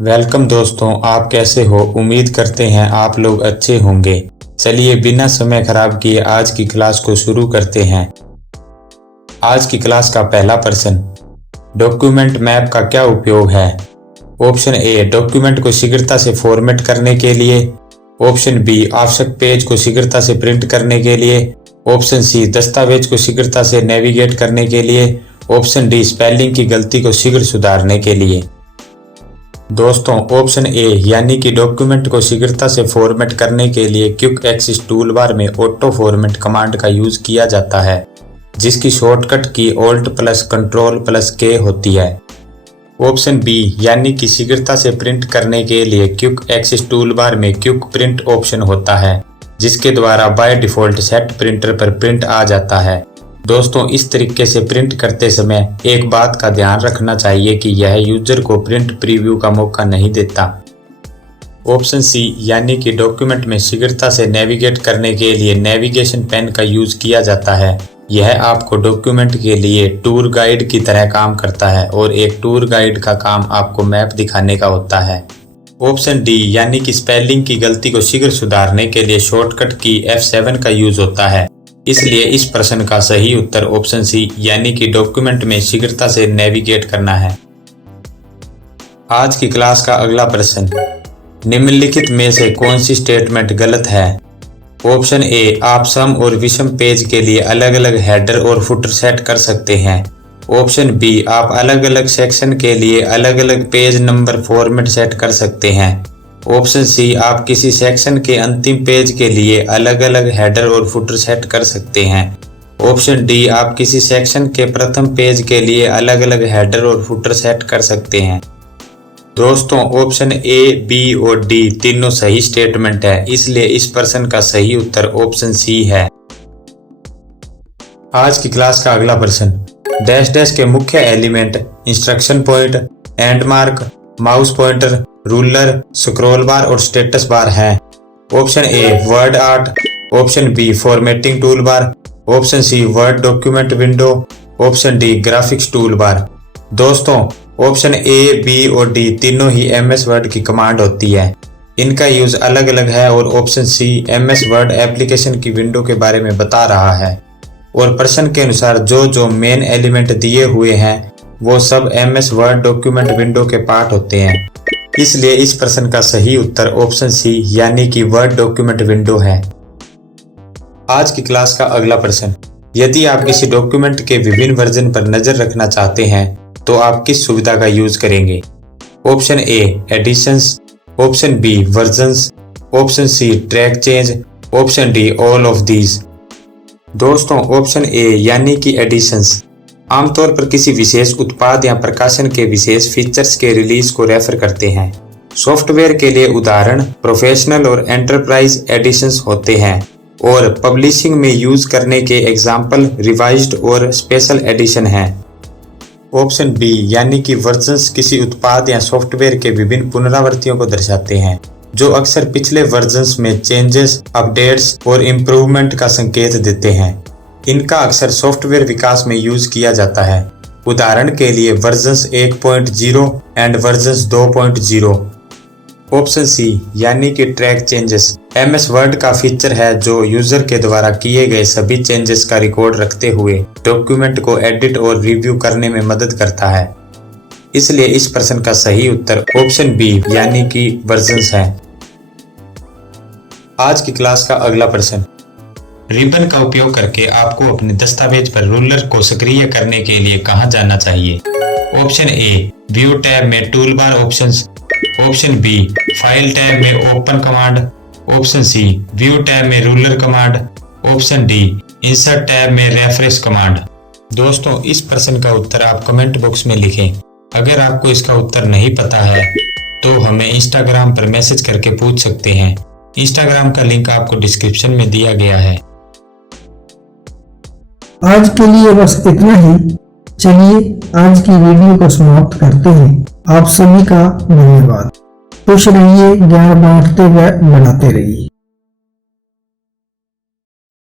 Welcome दोस्तों, आप कैसे हो। उम्मीद करते हैं आप लोग अच्छे होंगे। चलिए बिना समय खराब किए आज की क्लास को शुरू करते हैं। आज की क्लास का पहला प्रश्न, डॉक्यूमेंट मैप का क्या उपयोग है। ऑप्शन ए, डॉक्यूमेंट को शीघ्रता से फॉर्मेट करने के लिए। ऑप्शन बी, आवश्यक पेज को शीघ्रता से प्रिंट करने के लिए। ऑप्शन सी, दस्तावेज को शीघ्रता से नेविगेट करने के लिए। ऑप्शन डी, स्पेलिंग की गलती को शीघ्र सुधारने के लिए। दोस्तों, ऑप्शन ए यानी कि डॉक्यूमेंट को शीघ्रता से फॉर्मेट करने के लिए क्विक एक्सेस टूल बार में ऑटो फॉर्मेट कमांड का यूज किया जाता है, जिसकी शॉर्टकट की Alt+Ctrl+K होती है। ऑप्शन बी यानी कि शीघ्रता से प्रिंट करने के लिए क्विक एक्सेस टूल बार में क्विक प्रिंट ऑप्शन होता है, जिसके द्वारा बाय डिफॉल्ट सेट प्रिंटर पर प्रिंट आ जाता है। दोस्तों, इस तरीके से प्रिंट करते समय एक बात का ध्यान रखना चाहिए कि यह यूजर को प्रिंट प्रीव्यू का मौका नहीं देता। ऑप्शन सी यानी कि डॉक्यूमेंट में शीघ्रता से नेविगेट करने के लिए नेविगेशन पेन का यूज किया जाता है। यह आपको डॉक्यूमेंट के लिए टूर गाइड की तरह काम करता है और एक टूर गाइड का काम आपको मैप दिखाने का होता है। ऑप्शन डी यानी कि स्पेलिंग की गलती को शीघ्र सुधारने के लिए शॉर्टकट की F7 का यूज होता है। इसलिए इस प्रश्न का सही उत्तर ऑप्शन सी यानी कि डॉक्यूमेंट में शीघ्रता से नेविगेट करना है। आज की क्लास का अगला प्रश्न, निम्नलिखित में से कौन सी स्टेटमेंट गलत है। ऑप्शन ए, आप सम और विषम पेज के लिए अलग अलग हेडर और फुटर सेट कर सकते हैं। ऑप्शन बी, आप अलग अलग सेक्शन के लिए अलग अलग पेज नंबर फॉर्मेट सेट कर सकते हैं। ऑप्शन सी, आप किसी सेक्शन के अंतिम पेज के लिए अलग अलग हेडर और फुटर सेट कर सकते हैं। ऑप्शन डी, आप किसी सेक्शन के प्रथम पेज के लिए अलग अलग हेडर और फुटर सेट कर सकते हैं। दोस्तों, ऑप्शन ए, बी और डी तीनों सही स्टेटमेंट है, इसलिए इस प्रश्न का सही उत्तर ऑप्शन सी है। आज की क्लास का अगला प्रश्न, डैश डैश के मुख्य element instruction point, end mark, mouse pointer, ruler, scroll bar और स्टेटस बार हैं। Option A, word art. Option B, formatting tool bar. Option C, word document window. Option D, graphics tool bar. दोस्तों, option A, B और D तीनों ही MS Word की command होती है। इनका यूज अलग अलग है और option C MS Word application की विंडो के बारे में बता रहा है। और प्रश्न के अनुसार जो मेन एलिमेंट दिए हुए हैं वो सब MS वर्ड डॉक्यूमेंट विंडो के पार्ट होते हैं। इसलिए इस प्रश्न का सही उत्तर ऑप्शन सी यानी कि वर्ड डॉक्यूमेंट विंडो है। आज की क्लास का अगला प्रश्न, यदि आप किसी डॉक्यूमेंट के विभिन्न वर्जन पर नजर रखना चाहते हैं तो आप किस सुविधा का यूज करेंगे। Option A, editions. Option B, versions. Option C, track change. Option D, all of these. दोस्तों, ऑप्शन ए यानी कि एडिशंस आमतौर पर किसी विशेष उत्पाद या प्रकाशन के विशेष फीचर्स के रिलीज को रेफर करते हैं। सॉफ्टवेयर के लिए उदाहरण प्रोफेशनल और एंटरप्राइज एडिशंस होते हैं और पब्लिशिंग में यूज करने के एग्जाम्पल रिवाइज्ड और स्पेशल एडिशन हैं। ऑप्शन बी यानी कि वर्जन्स किसी उत्पाद या सॉफ्टवेयर के विभिन्न पुनरावृत्तियों को दर्शाते हैं, जो अक्सर पिछले वर्जन्स में चेंजेस, अपडेट्स और इम्प्रूवमेंट का संकेत देते हैं। इनका अक्सर सॉफ्टवेयर विकास में यूज किया जाता है। उदाहरण के लिए versions 1.0 and versions 2.0। Option C यानी कि ट्रैक चेंजेस MS वर्ड का फीचर है जो यूजर के द्वारा किए गए सभी चेंजेस का रिकॉर्ड रखते हुए डॉक्यूमेंट को एडिट और रिव्यू करने में मदद करता है। इसलिए इस प्रश्न का सही उत्तर ऑप्शन बी यानी कि वर्जन्स है। आज की क्लास का अगला प्रश्न, रिबन का उपयोग करके आपको अपने दस्तावेज पर रूलर को सक्रिय करने के लिए कहां जाना चाहिए। ऑप्शन ए, व्यू टैब में tool bar options. Option B, file tab में open command. Option C, view tab में ruler command. Option D, insert tab में रेफरेंस कमांड। दोस्तों, इस प्रश्न का उत्तर आप कमेंट बॉक्स में लिखें। अगर आपको इसका उत्तर नहीं पता है तो हमें इंस्टाग्राम पर मैसेज करके पूछ सकते हैं। इंस्टाग्राम का लिंक आपको डिस्क्रिप्शन में दिया गया है। आज के लिए बस इतना ही। चलिए आज की वीडियो को समाप्त करते हैं। आप सभी का धन्यवाद। खुश रहिए, ज्ञान बांटते व बढ़ाते रहिए।